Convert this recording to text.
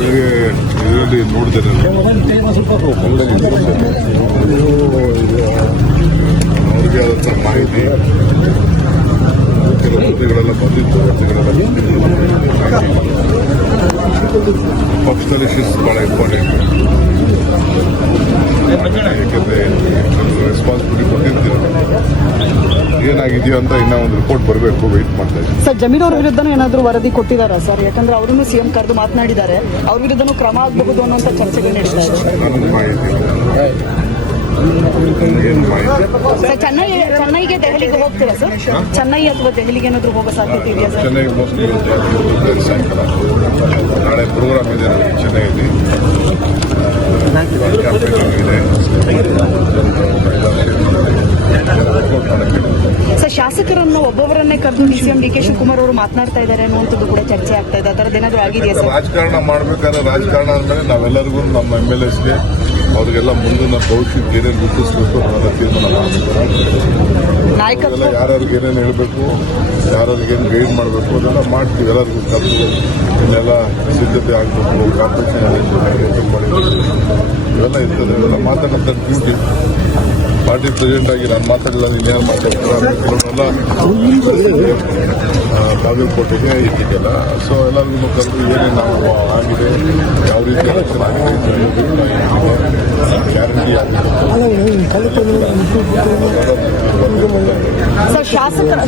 ಬೇರೆ ಇದರಲ್ಲಿ ನೋಡಿದ್ದೇನೆ ಅವ್ರಿಗೆ ಆದಂಥ ಮಾಹಿತಿ ಕೆಲವು ವರದಿಗಳೆಲ್ಲ ಬಂದಿತ್ತು. ಪಕ್ಷದಲ್ಲಿ ಶಿಸ್ತು ಭಾಳ ಇಂಪಾರ್ಟೆಂಟ್. ಯಾಕೆಂದರೆ ರೆಸ್ಪಾನ್ಸಿಬಿಲಿಟಿ ಕೊಟ್ಟಿರ್ತೀರ, ಏನಾಗಿದೆಯೋ ಅಂತ ಇನ್ನೂ ಒಂದು ರಿಪೋರ್ಟ್ ಬರಬೇಕು, ವೆಯ್ಟ್ ಮಾಡ್ತಾ ಇದ್ದೀನಿ. ಸರ್, ಜಮೀರ್ ಅವ್ರ ವಿರುದ್ಧನೂ ಏನಾದರೂ ವರದಿ ಕೊಟ್ಟಿದ್ದಾರಾ ಸರ್? ಯಾಕಂದ್ರೆ ಅವರನ್ನು ಸಿಎಂ ಕರೆದು ಮಾತನಾಡಿದ್ದಾರೆ, ಅವ್ರ ವಿರುದ್ಧನೂ ಕ್ರಮ ಆಗಬಹುದು ಅನ್ನೋಂಥ ಚರ್ಚೆಗಳು ನಡೀತಾ ಇದೆ. ನನ್ನ ಮಾಹಿತಿ ಏನು ಮಾಹಿತಿ ಸರ್, ಚೆನ್ನೈಗೆ ದೆಹಲಿಗೆ ಹೋಗ್ತೀರಾ ಸರ್? ಚೆನ್ನೈ ಅಥವಾ ದೆಹಲಿಗೆ ಏನಾದರೂ ಹೋಗೋ ಸಾಧ್ಯತೆ ಇದೆಯಾ ಸರ್? ಚೆನ್ನೈ ಮೋಸ್ಟ್ಲಿ ಸಾಯಂಕಾಲ ನಾಳೆ ಪ್ರೋಗ್ರಾಮ್ ಇದೆ ನನಗೆ ಚೆನ್ನೈಯಲ್ಲಿ. ಕ್ಯಾಂಪೇನಿಂಗ್ ಇದೆ. ಸರ್, ಶಾಸಕರನ್ನು ಒಬ್ಬೊಬ್ಬರನ್ನೇ ಕರೆದು ಸಿಎಂ ಡಿ.ಕೆ. ಶಿವಕುಮಾರ್ ಅವರು ಮಾತನಾಡ್ತಾ ಇದ್ದಾರೆ ಅನ್ನುವಂಥದ್ದು ಕೂಡ ಚರ್ಚೆ ಆಗ್ತಾ ಇದೆ. ಅದರದ್ದು ಏನಾದರೂ ಆಗಿದೆಯಾ ಸರ್? ರಾಜಕಾರಣ ಮಾಡಬೇಕಾದ್ರೆ ರಾಜಕಾರಣ ಅಂದಮೇಲೆ ನಾವೆಲ್ಲರಿಗೂ ನಮ್ಮ MLAsಗೆ ಅವ್ರಿಗೆಲ್ಲ ಮುಂದಿನ ಭವಿಷ್ಯಕ್ಕೆ ಏನೇನು ಗುರುತಿಸಬೇಕು ಅನ್ನೋದನ್ನ ತೀರ್ಮಾನ ಮಾಡಬೇಕು. ನಾಯಕತ್ವ ಯಾರ್ಯಾರಿಗೆ ಏನೇನು ಹೇಳಬೇಕು, ಯಾರ್ಯಾರಿಗೆ ಏನು ಗೈಡ್ ಮಾಡಬೇಕು ಅದೆಲ್ಲ ಮಾಡ್ತೀವಿ. ಎಲ್ಲರಿಗೂ ಕರೆದು ಇನ್ನೆಲ್ಲ ಸಿದ್ಧತೆ ಆಗಬೇಕು, ಕಾರ್ಪೊರೇಷನ್ ಇವೆಲ್ಲ ಇರ್ತದೆ. ಇವೆಲ್ಲ ಮಾತಾಡೋಂಥ ಡ್ಯೂಟಿ. ಪಾರ್ಟಿ ಪ್ರೆಸಿಡೆಂಟ್ ಆಗಿ ನಾನು ಮಾತಾಡಲ್ಲ, ಇನ್ಯಾರು ಮಾತಾಡ್ತಾರೆ ಕೆಲವನ್ನೆಲ್ಲ ಬಾಗಲಕೋಟೆಗೆ ಇಟ್ಟಿದ್ದೆಲ್ಲ. ಸೊ ಎಲ್ಲರಿಗೂ ಕರೆದು ಏನೇನು ನಾವು ಆಗಿದೆ, ಯಾವ ರೀತಿ ಎಲೆಕ್ಷನ್ ಆಗಿದೆ, ಗ್ಯಾರಂಟಿ ಆಗಿದೆ. ಸರ್, ಶಾಸಕರ